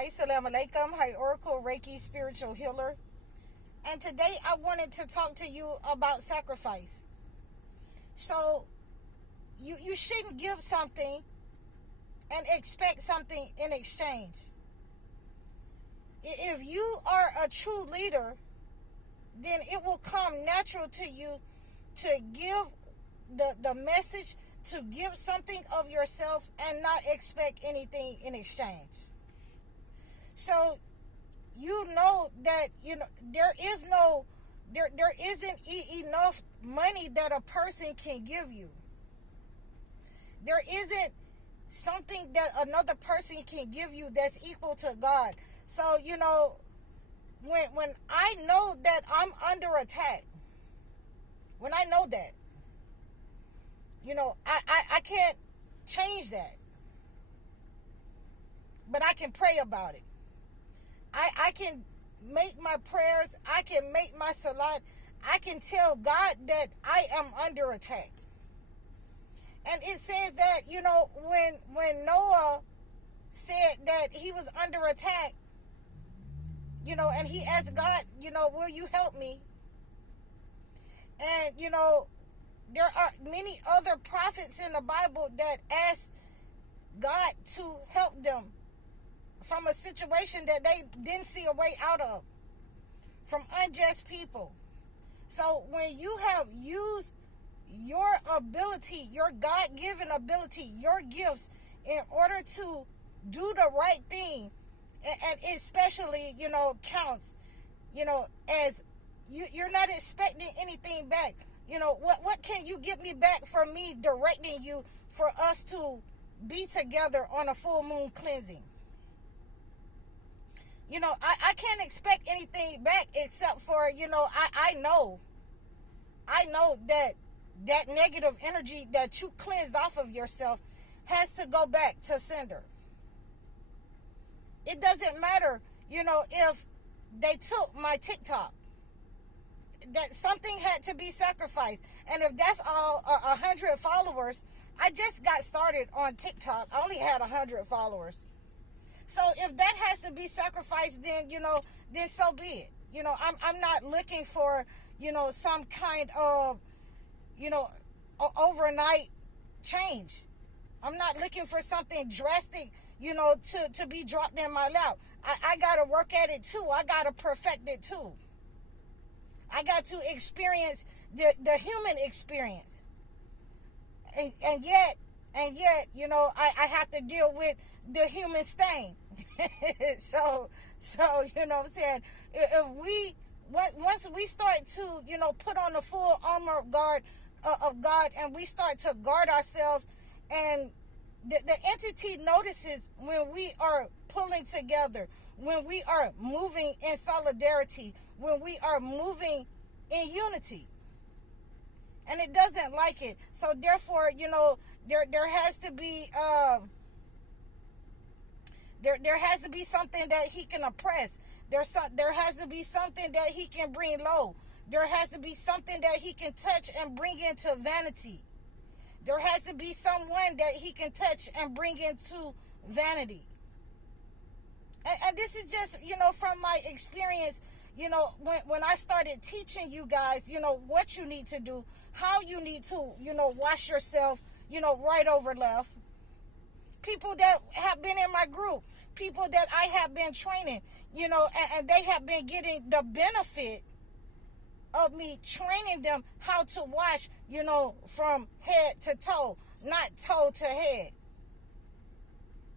Assalamu alaikum. Hi, Oracle Reiki Spiritual Healer. And today I wanted to talk to you about sacrifice. So, you shouldn't give something and expect something in exchange. If you are a true leader, then it will come natural to you to give the message, to give something of yourself and not expect anything in exchange. So you know that there isn't enough money that a person can give you. There isn't something that another person can give you that's equal to God. So when I know that I'm under attack, when I know that, I can't change that, but I can pray about it. I can make my prayers. I can make my salat. I can tell God that I am under attack. And it says that, when Noah said that he was under attack, and he asked God, will you help me? And, there are many other prophets in the Bible that asked God to help them from a situation that they didn't see a way out of, from unjust people. So when you have used your ability, your God-given ability, your gifts, in order to do the right thing, and especially, counts, as you're not expecting anything back. What can you give me back for me directing you for us to be together on a full moon cleansing? I can't expect anything back except for, I know that negative energy that you cleansed off of yourself has to go back to sender. It doesn't matter, if they took my TikTok, that something had to be sacrificed. And if that's all 100 followers, I just got started on TikTok. I only had 100 followers. So if that has to be sacrificed, then, then so be it. I'm not looking for, some kind of, overnight change. I'm not looking for something drastic, to be dropped in my lap. I got to work at it too. I got to perfect it too. I got to experience the human experience. And yet, I have to deal with the human stain. so, what I'm saying? If once we start to, put on the full armor of God, and we start to guard ourselves, and the entity notices when we are pulling together, when we are moving in solidarity, when we are moving in unity. And it doesn't like it. So therefore, there has to be there has to be something that he can oppress. There has to be something that he can bring low. There has to be something that he can touch and bring into vanity. There has to be someone that he can touch and bring into vanity. And this is just, from my experience, when I started teaching you guys, what you need to do, how you need to, wash yourself, right over left. People that have been in my group, people that I have been training, and they have been getting the benefit of me training them how to wash, from head to toe, not toe to head.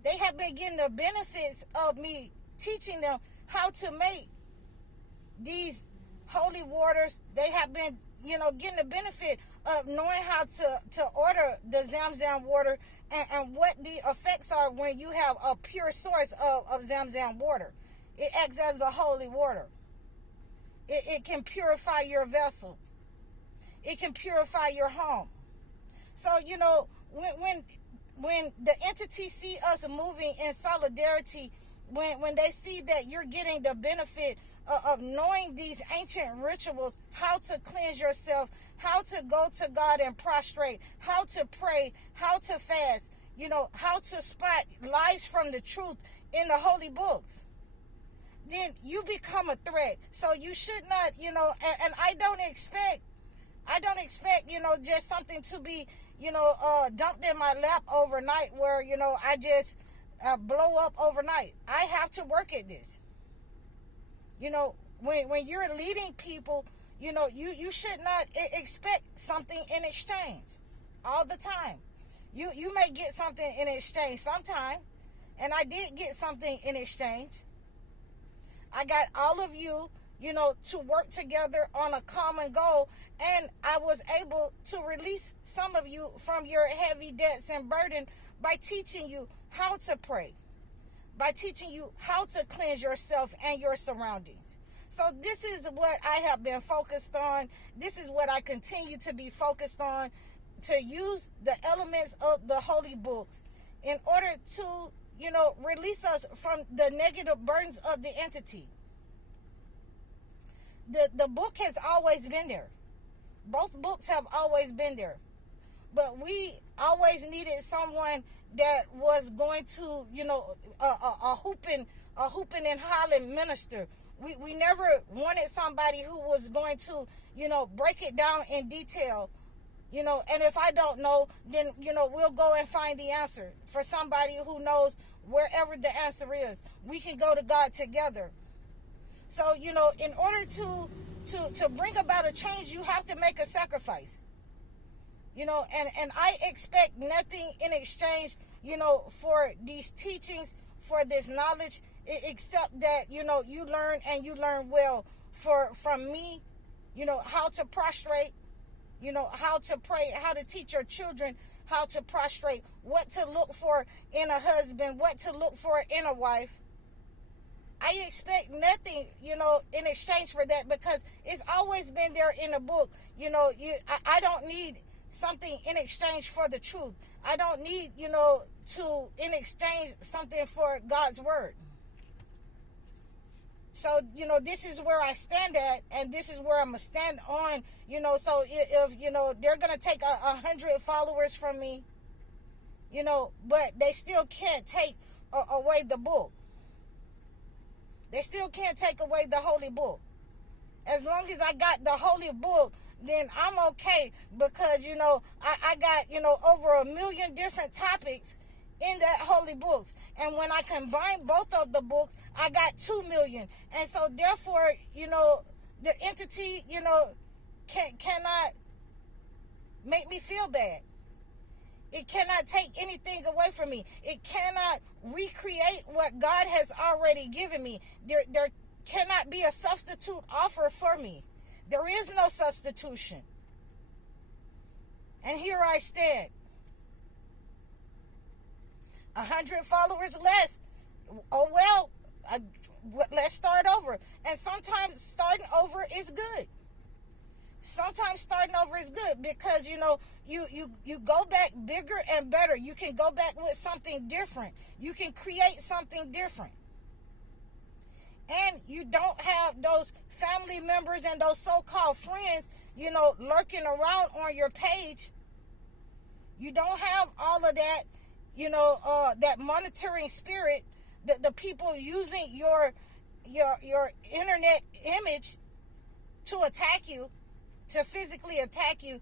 They have been getting the benefits of me teaching them how to make these holy waters. They have been, getting the benefit of knowing how to order the Zamzam water and what the effects are when you have a pure source of Zamzam water. It acts as a holy water. It can purify your vessel. It can purify your home. So, when the entities see us moving in solidarity, when they see that you're getting the benefit of knowing these ancient rituals, how to cleanse yourself, how to go to God and prostrate, how to pray, how to fast, how to spot lies from the truth in the holy books, then you become a threat. So you should not, and I don't expect, just something to be, dumped in my lap overnight where, I just blow up overnight. I have to work at this. When you're leading people, you should not expect something in exchange all the time. You may get something in exchange sometime, and I did get something in exchange. I got all of you, to work together on a common goal, and I was able to release some of you from your heavy debts and burden by teaching you how to pray, by teaching you how to cleanse yourself and your surroundings. So this is what I have been focused on. This is what I continue to be focused on, to use the elements of the holy books in order to, release us from the negative burdens of the entity. The book has always been there. Both books have always been there. But we always needed someone that was going to, a hooping and hollering minister. We never wanted somebody who was going to, break it down in detail. And if I don't know, then, we'll go and find the answer for somebody who knows wherever the answer is. We can go to God together. So, in order to bring about a change, you have to make a sacrifice. And I expect nothing in exchange, for these teachings, for this knowledge, except that, you learn, and you learn well from me, how to prostrate, how to pray, how to teach your children how to prostrate, what to look for in a husband, what to look for in a wife. I expect nothing, in exchange for that, because it's always been there in the book. I don't need something in exchange for the truth. I don't need, to in exchange something for God's word. So, this is where I stand at, and this is where I'm going to stand on, so if they're going to take 100 followers from me, but they still can't take away the book. They still can't take away the holy book. As long as I got the holy book, then I'm okay, because, I got, over 1 million different topics in that holy book. And when I combine both of the books, I got 2 million. And so therefore, the entity, cannot make me feel bad. It cannot take anything away from me. It cannot recreate what God has already given me. There cannot be a substitute offer for me. There is no substitution. And here I stand. 100 followers less. Oh, well, let's start over. And sometimes starting over is good. Sometimes starting over is good, because, you go back bigger and better. You can go back with something different. You can create something different. And you don't have those family members and those so-called friends, lurking around on your page. You don't have all of that, that monitoring spirit, the people using your internet image to attack you, to physically attack you,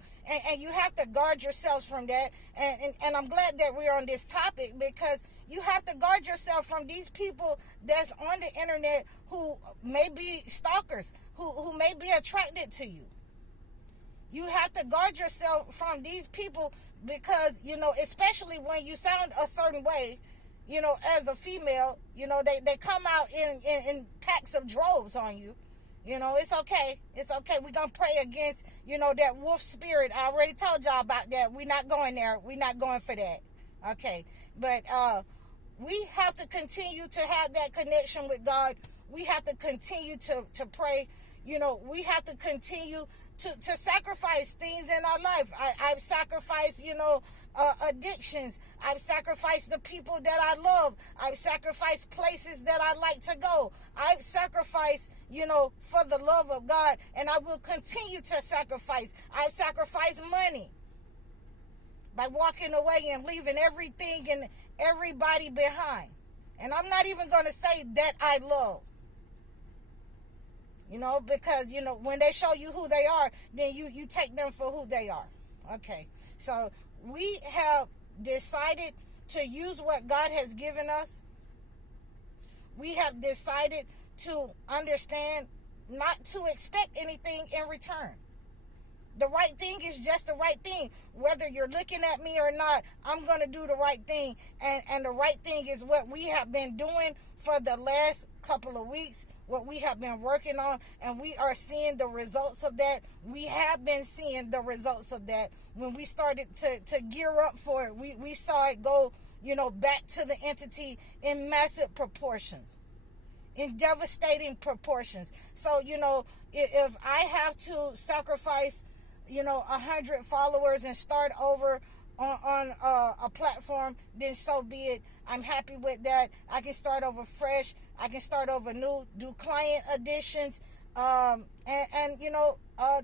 and you have to guard yourselves from that. And I'm glad that we're on this topic, because you have to guard yourself from these people that's on the internet who may be stalkers, who may be attracted to you. You have to guard yourself from these people, because, especially when you sound a certain way, as a female, they come out in packs of droves on you. It's okay. It's okay. We're going to pray against, that wolf spirit. I already told y'all about that. We're not going there. We're not going for that. Okay. But we have to continue to have that connection with God. We have to continue to pray. We have to continue to sacrifice things in our life. I've sacrificed, addictions. I've sacrificed the people that I love. I've sacrificed places that I like to go. I've sacrificed, for the love of God, and I will continue to sacrifice. I've sacrificed money by walking away and leaving everything and everybody behind. And I'm not even going to say that I love. Because, when they show you who they are, then you take them for who they are. Okay. So we have decided to use what God has given us. We have decided to understand not to expect anything in return. The right thing is just the right thing. Whether you're looking at me or not, I'm going to do the right thing. And the right thing is what we have been doing for the last couple of weeks, what we have been working on, and we are seeing the results of that. We have been seeing the results of that. When we started to gear up for it, we saw it go, back to the entity in massive proportions, in devastating proportions. So, if I have to sacrifice 100 followers and start over on a platform, then so be it. I'm happy with that. I can start over fresh. I can start over new, do client additions, and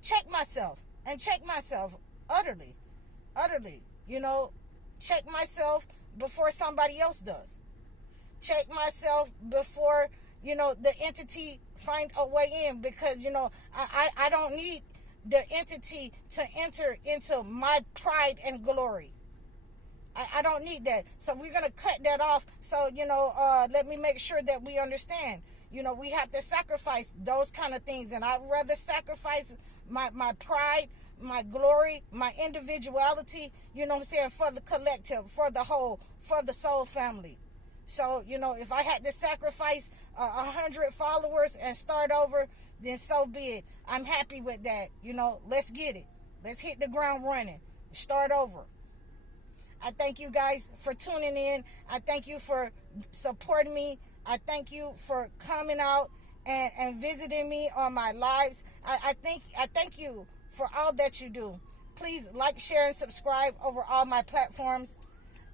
check myself utterly, check myself before somebody else does. Check myself before, the entity find a way in, because, I don't need the entity to enter into my pride and glory. I don't need that. So we're going to cut that off. So, let me make sure that we understand. We have to sacrifice those kind of things. And I'd rather sacrifice my pride, my glory, my individuality, for the collective, for the whole, for the soul family. So, if I had to sacrifice 100 followers and start over, then so be it. I'm happy with that. Let's get it. Let's hit the ground running. Start over. I thank you guys for tuning in. I thank you for supporting me. I thank you for coming out and visiting me on my lives. I thank you for all that you do. Please like, share, and subscribe over all my platforms.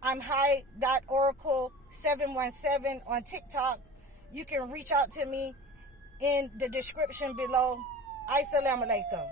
I'm hi.oracle717 on TikTok. You can reach out to me in the description below. Assalamu alaikum.